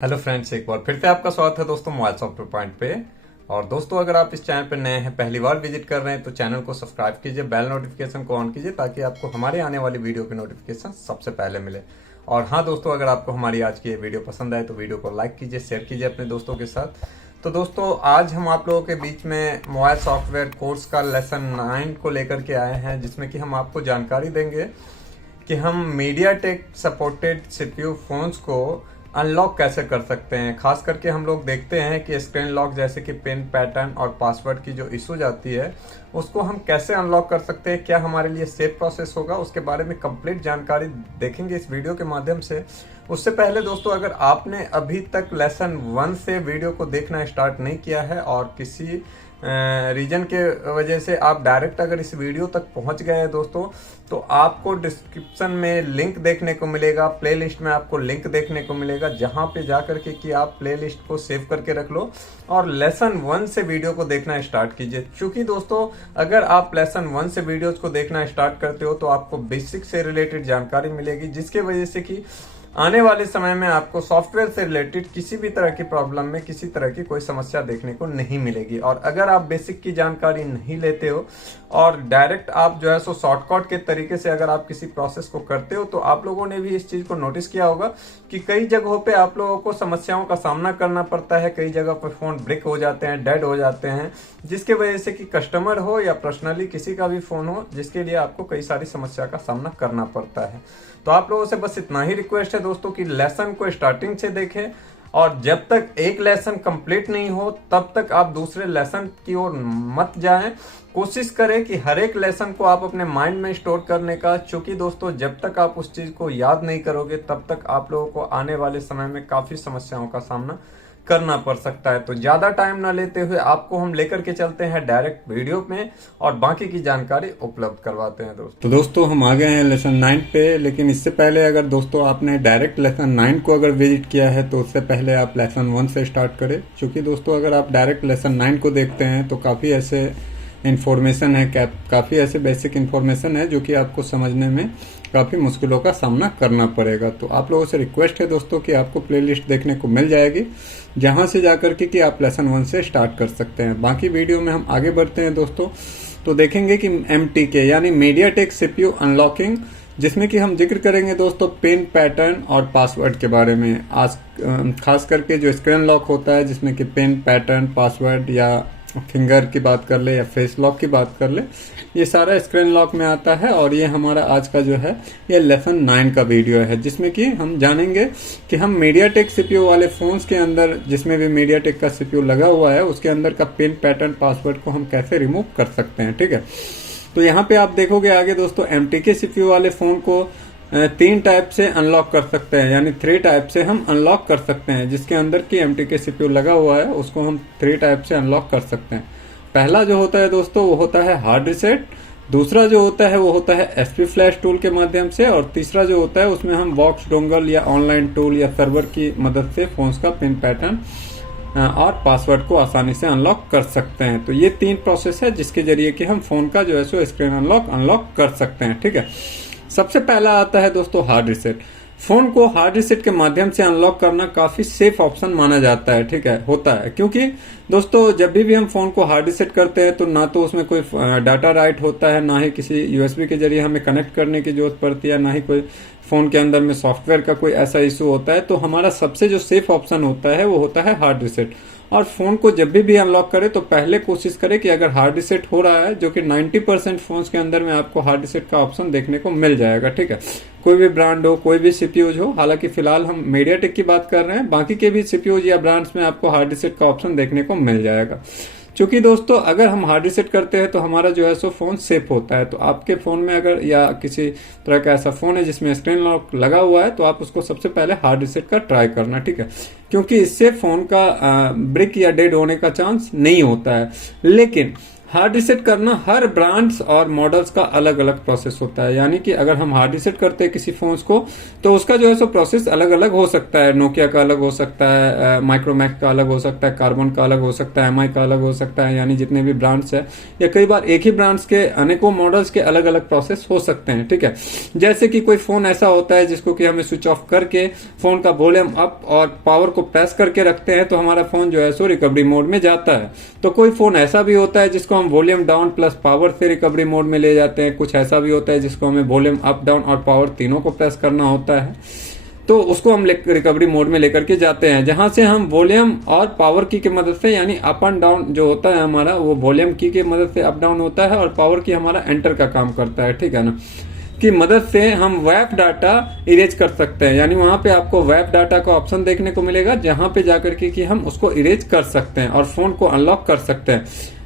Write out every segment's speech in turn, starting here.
Hello friends, एक बार फिर से आपका स्वागत है दोस्तों मोबाइल सॉफ्टवेयर पॉइंट पे। और दोस्तों, अगर आप इस चैनल पर नए हैं, पहली बार विजिट कर रहे हैं, तो चैनल को सब्सक्राइब कीजिए, बेल नोटिफिकेशन को ऑन कीजिए ताकि आपको हमारे आने वाली वीडियो की नोटिफिकेशन सबसे पहले मिले। और हाँ दोस्तों, अगर आपको हमारी आज की ये वीडियो पसंद आए तो वीडियो को लाइक कीजिए, शेयर कीजिए अपने दोस्तों के साथ। तो दोस्तों, आज हम आप लोगों के बीच में मोबाइल सॉफ्टवेयर कोर्स का लेसन 9 को लेकर के आए हैं, जिसमें कि हम आपको जानकारी देंगे कि हम मीडियाटेक सपोर्टेड सीपीयू फोन्स को अनलॉक कैसे कर सकते हैं। खास करके हम लोग देखते हैं कि स्क्रीन लॉक जैसे कि पिन पैटर्न और पासवर्ड की जो इशू आती है, उसको हम कैसे अनलॉक कर सकते हैं, क्या हमारे लिए सेफ प्रोसेस होगा, उसके बारे में कंप्लीट जानकारी देखेंगे इस वीडियो के माध्यम से। उससे पहले दोस्तों, अगर आपने अभी तक लेसन 1 से वीडियो को देखना स्टार्ट नहीं किया है और किसी रीजन के वजह से आप डायरेक्ट अगर इस वीडियो तक पहुंच गए हैं दोस्तों, तो आपको डिस्क्रिप्शन में लिंक देखने को मिलेगा, प्लेलिस्ट में आपको लिंक देखने को मिलेगा, जहां पे जाकर के कि आप प्लेलिस्ट को सेव करके रख लो और लेसन 1 से वीडियो को देखना स्टार्ट कीजिए। क्योंकि दोस्तों, अगर आप लेसन 1 से वीडियोज को देखना स्टार्ट करते हो तो आपको बेसिक से रिलेटेड जानकारी मिलेगी, जिसके वजह से कि आने वाले समय में आपको सॉफ्टवेयर से रिलेटेड किसी भी तरह की प्रॉब्लम में किसी तरह की कोई समस्या देखने को नहीं मिलेगी। और अगर आप बेसिक की जानकारी नहीं लेते हो और डायरेक्ट आप जो है सो शॉर्टकट के तरीके से अगर आप किसी प्रोसेस को करते हो, तो आप लोगों ने भी इस चीज को नोटिस किया होगा कि कई जगहों पे आप लोगों को समस्याओं का सामना करना पड़ता है। कई जगह पर फोन ब्रेक हो जाते हैं, डेड हो जाते हैं, जिसके वजह से कि कस्टमर हो या पर्सनली किसी का भी फोन हो, जिसके लिए आपको कई सारी समस्या का सामना करना पड़ता है। तो आप लोगों से बस इतना ही रिक्वेस्ट है दोस्तों कि लेसन को स्टार्टिंग से देखें और जब तक एक लेसन कंप्लीट नहीं हो तब तक आप दूसरे लेसन की ओर मत जाएं। कोशिश करें कि हर एक लेसन को आप अपने माइंड में स्टोर करने का, क्योंकि दोस्तों जब तक आप उस चीज को याद नहीं करोगे तब तक आप लोगों को आने वाले समय में काफी समस्याओं का सामना करना पड़ सकता है। तो ज्यादा टाइम ना लेते हुए आपको हम लेकर के चलते हैं डायरेक्ट वीडियो में और बाकी की जानकारी उपलब्ध करवाते हैं दोस्तों। तो दोस्तों, हम आ गए हैं लेसन 9 पे, लेकिन इससे पहले अगर दोस्तों आपने डायरेक्ट लेसन 9 को अगर विजिट किया है तो उससे पहले आप लेसन 1 से स्टार्ट करें। क्योंकि दोस्तों, अगर आप डायरेक्ट लेसन 9 को देखते हैं तो काफी ऐसे इन्फॉर्मेशन है, काफी ऐसे बेसिक इन्फॉर्मेशन है जो कि आपको समझने में काफी मुश्किलों का सामना करना पड़ेगा। तो आप लोगों से रिक्वेस्ट है दोस्तों कि आपको प्लेलिस्ट देखने को मिल जाएगी, जहां से जाकर के कि आप लेसन 1 से स्टार्ट कर सकते हैं। बाकी वीडियो में हम आगे बढ़ते हैं दोस्तों, तो देखेंगे कि MTK यानी मीडियाटेक सीपीयू अनलॉकिंग, जिसमें कि हम जिक्र करेंगे दोस्तों पिन पैटर्न और पासवर्ड के बारे में। आज खास करके जो स्क्रीन लॉक होता है, जिसमें कि पिन पैटर्न पासवर्ड या फिंगर की बात कर ले या फेस लॉक की बात कर ले, ये सारा स्क्रीन लॉक में आता है। और ये हमारा आज का जो है ये लेसन 9 का वीडियो है, जिसमें कि हम जानेंगे कि हम मीडियाटेक सीपीयू वाले फोन्स के अंदर, जिसमें भी मीडियाटेक का सीपीयू लगा हुआ है, उसके अंदर का पिन पैटर्न पासवर्ड को हम कैसे रिमूव कर सकते हैं। ठीक है, तो यहाँ पे आप देखोगे आगे दोस्तों, MTK सीपीयू वाले फोन को 3 टाइप से अनलॉक कर सकते हैं, यानी 3 टाइप से हम अनलॉक कर सकते हैं। जिसके अंदर की MTK सीपीयू लगा हुआ है उसको हम 3 टाइप से अनलॉक कर सकते हैं। पहला जो होता है दोस्तों वो होता है हार्ड रिसेट, दूसरा जो होता है वो होता है SP फ्लैश टूल के माध्यम से, और तीसरा जो होता है उसमें हम बॉक्स डोंगल या ऑनलाइन टूल या सर्वर की मदद से फोन्स का पिन पैटर्न और पासवर्ड को आसानी से अनलॉक कर सकते हैं। तो ये 3 प्रोसेस है जिसके जरिए कि हम फोन का जो है सो स्क्रीन अनलॉक कर सकते हैं। ठीक है, सबसे पहला आता है दोस्तों हार्ड रिसेट। फोन को हार्ड रिसेट के माध्यम से अनलॉक करना काफी सेफ ऑप्शन माना जाता है। ठीक है, होता है, क्योंकि दोस्तों जब भी हम फोन को हार्ड रिसेट करते हैं तो ना तो उसमें कोई डाटा राइट होता है, ना ही किसी USB के जरिए हमें कनेक्ट करने की जरूरत पड़ती है, ना ही कोई फोन के अंदर में सॉफ्टवेयर का कोई ऐसा इशू होता है। तो हमारा सबसे जो सेफ ऑप्शन होता है वो होता है हार्ड रिसेट। और फोन को जब भी अनलॉक करें तो पहले कोशिश करें कि अगर हार्ड रिसेट हो रहा है, जो कि 90% फोन्स के अंदर में आपको हार्ड रिसेट का ऑप्शन देखने को मिल जाएगा। ठीक है, कोई भी ब्रांड हो, कोई भी सीपीयूज हो, हालांकि फिलहाल हम मीडियाटेक की बात कर रहे हैं, बाकी के भी सीपीयूज या ब्रांड्स में आपको हार्ड रिसेट का ऑप्शन देखने को मिल जाएगा। क्योंकि दोस्तों अगर हम हार्ड रिसेट करते हैं तो हमारा जो है सो फोन सेफ होता है। तो आपके फोन में अगर या किसी तरह का ऐसा फोन है जिसमें स्क्रीन लॉक लगा हुआ है, तो आप उसको सबसे पहले हार्ड रिसेट का ट्राई करना। ठीक है, क्योंकि इससे फोन का ब्रेक या डेड होने का चांस नहीं होता है। लेकिन हार्ड रीसेट करना हर ब्रांड्स और मॉडल्स का अलग अलग प्रोसेस होता है। यानी कि अगर हम हार्ड रीसेट करते हैं किसी फोन्स को तो उसका जो है सो प्रोसेस अलग अलग हो सकता है। नोकिया का अलग हो सकता है, माइक्रोमैक्स का अलग हो सकता है, कार्बन का अलग हो सकता है, एमआई का अलग हो सकता है। यानी जितने भी ब्रांड्स है या कई बार एक ही ब्रांड्स के अनेकों मॉडल्स के अलग अलग प्रोसेस हो सकते हैं। ठीक है, जैसे कि कोई फोन ऐसा होता है जिसको कि हमें स्विच ऑफ करके फोन का वॉल्यूम अप और पावर को प्रेस करके रखते हैं तो हमारा फोन जो है सो रिकवरी मोड में जाता है। तो कोई फोन ऐसा भी होता है जिसको हम वॉल्यूम डाउन प्लस पावर से रिकवरी मोड में ले जाते हैं। कुछ ऐसा भी होता है जिसको हमें वॉल्यूम अप डाउन और पावर तीनों को प्रेस करना होता है, तो उसको हम रिकवरी मोड में लेकर के जाते हैं, जहां से हम वॉल्यूम और पावर की मदद से, यानी अप एंड डाउन जो होता है हमारा वो वॉल्यूम की मदद से अप डाउन होता है और पावर की हमारा एंटर का काम करता है। ठीक है ना, की मदद से हम वेब डाटा इरेज कर सकते हैं। यानी वहां पे आपको वेब डाटा का ऑप्शन देखने को मिलेगा जहां पे जाकर के कि हम उसको इरेज कर सकते हैं और फोन को अनलॉक कर सकते हैं।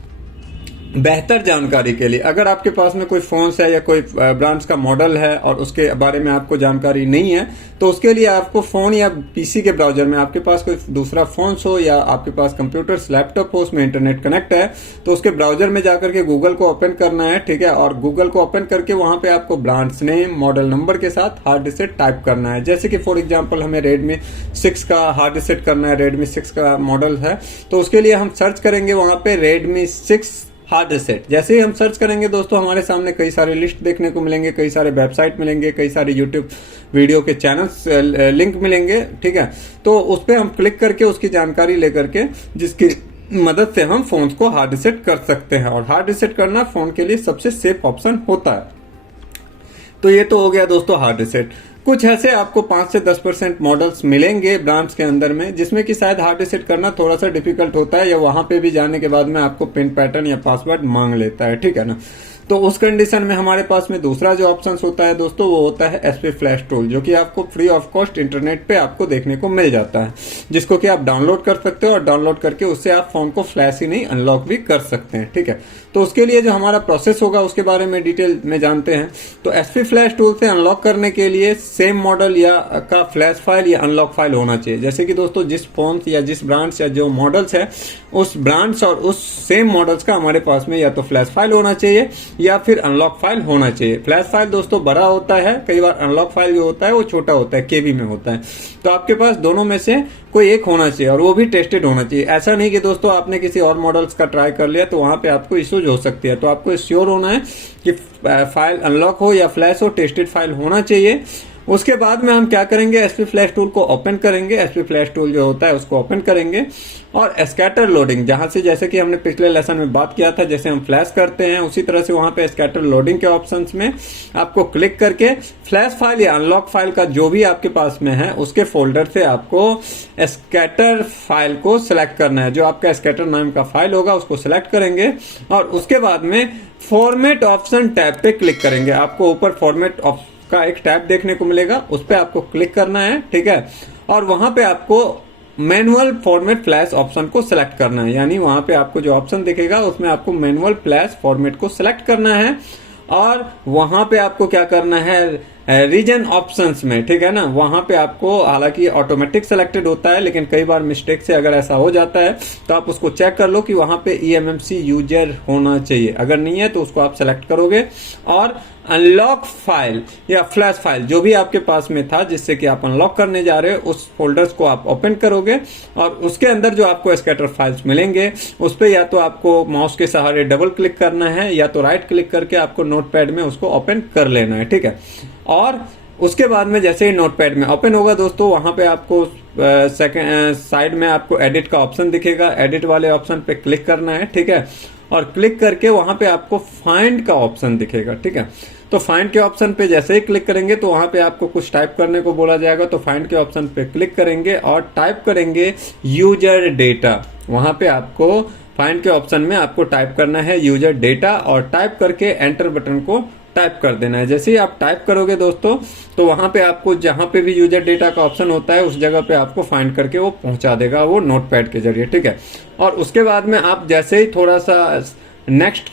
बेहतर जानकारी के लिए अगर आपके पास में कोई फोन्स है या कोई ब्रांड्स का मॉडल है और उसके बारे में आपको जानकारी नहीं है तो उसके लिए आपको फोन या पीसी के ब्राउजर में, आपके पास कोई दूसरा फोन हो या आपके पास कंप्यूटर लैपटॉप हो उसमें इंटरनेट कनेक्ट है तो उसके ब्राउजर में जाकर के गूगल को ओपन करना है। ठीक है, और गूगल को ओपन करके वहां पे आपको ब्रांड्स नेम मॉडल नंबर के साथ हार्ड रीसेट टाइप करना है। जैसे कि फॉर एग्जाम्पल हमें रेडमी 6 का हार्ड रीसेट करना है, रेडमी 6 का मॉडल है तो उसके लिए हम सर्च करेंगे वहां पे रेडमी 6 हार्ड रीसेट। जैसे ही हम सर्च करेंगे दोस्तों हमारे सामने कई सारे लिस्ट देखने को मिलेंगे, कई सारे वेबसाइट मिलेंगे, कई सारे यूट्यूब वीडियो के चैनल्स लिंक मिलेंगे। ठीक है, तो उस पर हम क्लिक करके उसकी जानकारी लेकर के जिसकी मदद से हम फोन को हार्ड रीसेट कर सकते हैं और हार्ड रीसेट करना फोन के लिए सबसे सेफ ऑप्शन होता है। तो ये तो हो गया दोस्तों हार्ड रीसेट। कुछ ऐसे आपको 5 से 10% मॉडल्स मिलेंगे ब्रांड्स के अंदर में जिसमें कि शायद हार्ड रीसेट करना थोड़ा सा डिफिकल्ट होता है या वहां पे भी जाने के बाद में आपको पिन पैटर्न या पासवर्ड मांग लेता है। ठीक है ना, तो उस कंडीशन में हमारे पास में दूसरा जो ऑप्शन होता है दोस्तों वो होता है एसपी फ्लैश टूल, जो कि आपको फ्री ऑफ कॉस्ट इंटरनेट पे आपको देखने को मिल जाता है, जिसको कि आप डाउनलोड कर सकते हो और डाउनलोड करके उससे आप फोन को फ्लैश ही नहीं अनलॉक भी कर सकते हैं। ठीक है, तो उसके लिए जो हमारा प्रोसेस होगा उसके बारे में डिटेल में जानते हैं। तो एसपी फ्लैश टूल से अनलॉक करने के लिए सेम मॉडल या का फ्लैश फाइल या अनलॉक फाइल होना चाहिए। जैसे कि दोस्तों जिस फोन या जिस ब्रांड्स या जो मॉडल्स है उस ब्रांड्स और उस सेम मॉडल्स का हमारे पास में या तो फ्लैश फाइल होना चाहिए या फिर अनलॉक फाइल होना चाहिए। फ्लैश फाइल दोस्तों बड़ा होता है, कई बार अनलॉक फाइल जो होता है वो छोटा होता है, केबी में होता है। तो आपके पास दोनों में से कोई एक होना चाहिए और वो भी टेस्टेड होना चाहिए। ऐसा नहीं कि दोस्तों आपने किसी और मॉडल्स का ट्राई कर लिया तो वहां पे आपको इश्यूज हो सकती है। तो आपको श्योर होना है कि फाइल अनलॉक हो या फ्लैश हो, टेस्टेड फाइल होना चाहिए। उसके बाद में हम क्या करेंगे, एसपी फ्लैश टूल को ओपन करेंगे। एसपी फ्लैश टूल जो होता है उसको ओपन करेंगे और स्कैटर लोडिंग, जहां से जैसे कि हमने पिछले लेसन में बात किया था जैसे हम फ्लैश करते हैं उसी तरह से वहां पे स्कैटर लोडिंग के ऑप्शंस में आपको क्लिक करके फ्लैश फाइल या अनलॉक फाइल का जो भी आपके पास में है उसके फोल्डर से आपको स्कैटर फाइल को सिलेक्ट करना है। जो आपका स्कैटर नाम का फाइल होगा उसको सिलेक्ट करेंगे और उसके बाद में फॉर्मेट ऑप्शन टैब पे क्लिक करेंगे। आपको ऊपर फॉर्मेट का एक टैब देखने को मिलेगा, उस पर आपको क्लिक करना है। ठीक है, और वहां पे आपको मैनुअल फॉर्मेट फ्लैश ऑप्शन को सिलेक्ट करना है। यानी वहां पे आपको जो ऑप्शन दिखेगा उसमें आपको मैनुअल फ्लैश फॉर्मेट को सिलेक्ट करना है और वहां पे आपको क्या करना है रीजन ऑप्शंस में। ठीक है ना, वहां पे आपको हालांकि ऑटोमेटिक सेलेक्टेड होता है लेकिन कई बार मिस्टेक से अगर ऐसा हो जाता है तो आप उसको चेक कर लो कि वहां पे ईएमएमसी यूजर होना चाहिए। अगर नहीं है तो उसको आप सेलेक्ट करोगे और अनलॉक फाइल या फ्लैश फाइल जो भी आपके पास में था जिससे कि आप अनलॉक करने जा रहे हो उस फोल्डर्स को आप ओपन करोगे और उसके अंदर जो आपको स्कैटर फाइल्स मिलेंगे उस पर या तो आपको माउस के सहारे डबल क्लिक करना है या तो राइट क्लिक करके आपको नोटपैड में उसको ओपन कर लेना है। ठीक है, और उसके बाद में जैसे ही नोटपैड में ओपन होगा दोस्तों वहां पे आपको सेकंड साइड में आपको एडिट का ऑप्शन दिखेगा। एडिट वाले ऑप्शन पे क्लिक करना है। ठीक है, और क्लिक करके वहां पे आपको फाइंड का ऑप्शन दिखेगा। ठीक है, तो फाइंड के ऑप्शन पे जैसे ही क्लिक करेंगे तो वहां पे आपको कुछ टाइप करने को बोला जाएगा। तो फाइंड के ऑप्शन पे क्लिक करेंगे और टाइप करेंगे यूजर डेटा। वहां पे आपको फाइंड के ऑप्शन में आपको टाइप करना है यूजर डेटा और टाइप करके एंटर बटन को टाइप कर देना है। जैसे ही आप टाइप करोगे दोस्तों तो वहां पे आपको जहां पे भी यूजर डेटा का ऑप्शन होता है उस जगह पे आपको फाइंड करके वो पहुंचा देगा वो नोटपैड के जरिए। ठीक है, और उसके बाद में आप जैसे ही थोड़ा सा नेक्स्ट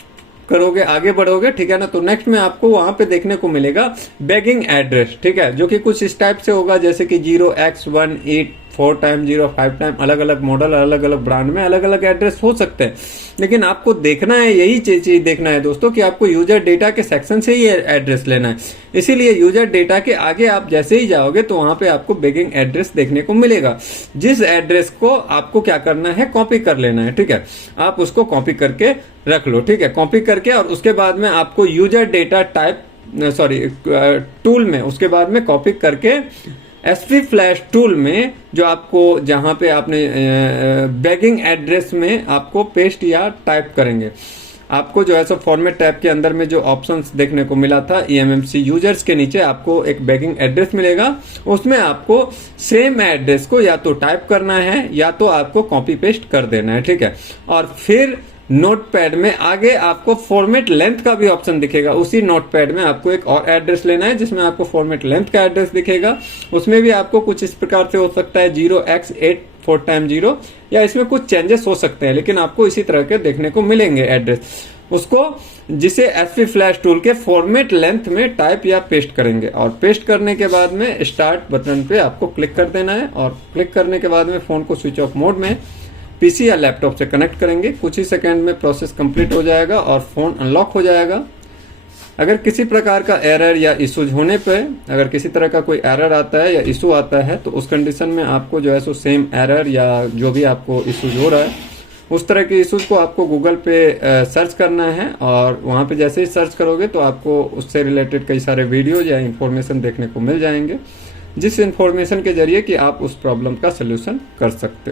करोगे आगे बढ़ोगे, ठीक है ना, तो नेक्स्ट में आपको वहां पे देखने को मिलेगा बैगिंग एड्रेस। ठीक है, जो कि कुछ इस टाइप से होगा जैसे कि 0x184 4 टाइम 0 5 टाइम, अलग अलग मॉडल, अलग अलग ब्रांड में अलग अलग एड्रेस हो सकते हैं, लेकिन आपको देखना है, यही चीज देखना है दोस्तों कि आपको यूजर डेटा के सेक्शन से ही एड्रेस लेना है। इसीलिए यूजर डेटा के आगे आप जैसे ही जाओगे तो वहां पे आपको बेगिंग एड्रेस देखने को मिलेगा, जिस एड्रेस को आपको क्या करना है, कॉपी कर लेना है। ठीक है, आप उसको कॉपी करके रख लो। ठीक है, कॉपी करके और उसके बाद में आपको यूजर डेटा टाइप टूल में, उसके बाद में कॉपी करके एसपी फ्लैश टूल में जो आपको जहां पे आपने बेगिंग एड्रेस में आपको पेस्ट या टाइप करेंगे, आपको जो है सो फॉर्मेट टैब के अंदर में जो ऑप्शंस देखने को मिला था ईएमएमसी यूजर्स के नीचे आपको एक बेगिंग एड्रेस मिलेगा, उसमें आपको सेम एड्रेस को या तो टाइप करना है या तो आपको कॉपी पेस्ट कर देना है। ठीक है, और फिर नोटपैड में आगे आपको फॉर्मेट लेंथ का भी ऑप्शन दिखेगा। उसी नोटपैड में आपको एक और एड्रेस लेना है जिसमें आपको फॉर्मेट लेंथ का एड्रेस दिखेगा। उसमें भी आपको कुछ इस प्रकार से हो सकता है 0x8 4 टाइम 0, या इसमें कुछ चेंजेस हो सकते हैं, लेकिन आपको इसी तरह के देखने को मिलेंगे एड्रेस। उसको जिसे एसपी फ्लैश टूल के फॉर्मेट लेंथ में टाइप या पेस्ट करेंगे, और पेस्ट करने के बाद में स्टार्ट बटन पे आपको क्लिक कर देना है, और क्लिक करने के बाद में फोन को स्विच ऑफ मोड में पीसी या लैपटॉप से कनेक्ट करेंगे। कुछ ही सेकंड में प्रोसेस कंप्लीट हो जाएगा और फोन अनलॉक हो जाएगा। अगर किसी प्रकार का एरर या इशूज होने पे, अगर किसी तरह का कोई एरर आता है या इशू आता है, तो उस कंडीशन में आपको जो है सो सेम एरर या जो भी आपको इशूज हो रहा है उस तरह के इशूज को आपको गूगल पे सर्च करना है, और वहां पे जैसे ही सर्च करोगे तो आपको उससे रिलेटेड कई सारे वीडियोज या इंफॉर्मेशन देखने को मिल जाएंगे, जिस इंफॉर्मेशन के जरिए कि आप उस प्रॉब्लम का सोल्यूशन कर सकते हो।